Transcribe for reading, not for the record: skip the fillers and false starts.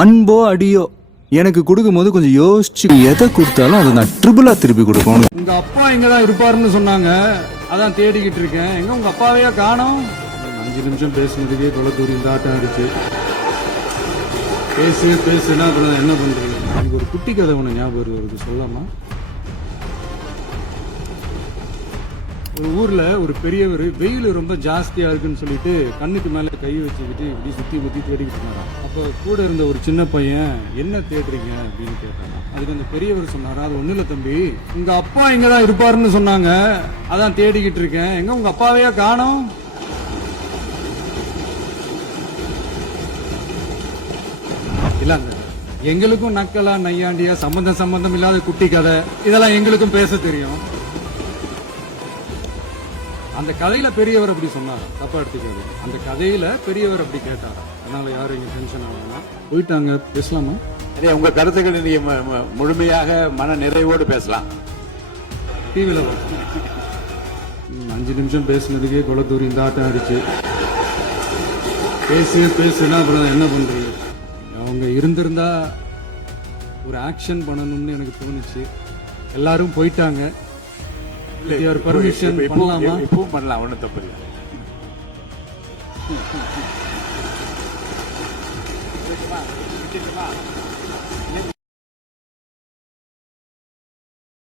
அன்போ அடியோ எனக்கு கொடுக்கும்போது கொஞ்சம் யோசிச்சு எதை கொடுத்தாலும் அதை நான் ட்ரிபிளா திருப்பி கொடுக்கணும். உங்க அப்பா எங்கதான் இருப்பாருன்னு சொன்னாங்க, அதான் தேடிக்கிட்டு இருக்கேன். எங்க உங்க அப்பாவையா காணோம்? 5 நிமிஷம் பேசுனதுக்கே கொலை தூரி இந்த ஆட்டம் ஆயிடுச்சு. பேசுனா அப்புறம் என்ன பண்றீங்க? எனக்கு ஒரு குட்டி கதை ஒன்று ஞாபகம் வருது, சொல்லாமா? ஒரு ஊர்ல ஒரு பெரியவர் வெயில் ரொம்ப ஜாஸ்தியா இருக்குன்னு சொல்லிட்டு கண்ணுக்கு மேல கை வச்சுக்கிட்டு இப்படி சுத்தி முத்தி தேடிக்கிட்டு இருந்தாராம். அப்ப கூட இருந்த ஒரு சின்ன பையன் என்ன தேடுறீங்க அப்படின்னு கேட்டாங்க. அதுக்கு அந்த பெரியவர் சொன்னாரா, அது ஒண்ணு இல்ல தம்பி, உங்க அப்பா எங்கதான் இருப்பாருன்னு சொன்னாங்க, அதான் தேடிக்கிட்டு இருக்கேன். எங்க உங்க அப்பாவையா காணோம்? இல்லங்க, எங்களுக்கும் நக்கலா நையாண்டியா சம்பந்தம் இல்லாத குட்டி கதை இதெல்லாம் எங்களுக்கும் பேச தெரியும். அந்த கதையில பெரியவர் அப்படி சொன்னாரா, தப்பா எடுத்துக்காது. அந்த கதையில பெரியவர் அப்படி கேட்டாரா, அதனால யாரும் இங்க டென்ஷன் ஆகலாம். போயிட்டாங்க, பேசலாமா? உங்க கருத்துக்களை நீங்க முழுமையாக மன நிறைவோடு பேசலாம். டிவில 5 நிமிஷம் பேசுனதுக்கே கொலை தூரி இந்த ஆட்டம் ஆயிடுச்சு. பேசுனா அப்புறம் என்ன பண்றீங்க? அவங்க இருந்திருந்தா ஒரு ஆக்ஷன் பண்ணணும்னு எனக்கு தோணுச்சு. எல்லாரும் போயிட்டாங்க. பர்மிஷன் பண்ணலாமா? இப்பவும் பண்ணலாம், ஒன்றும் தப்பு இல்லை.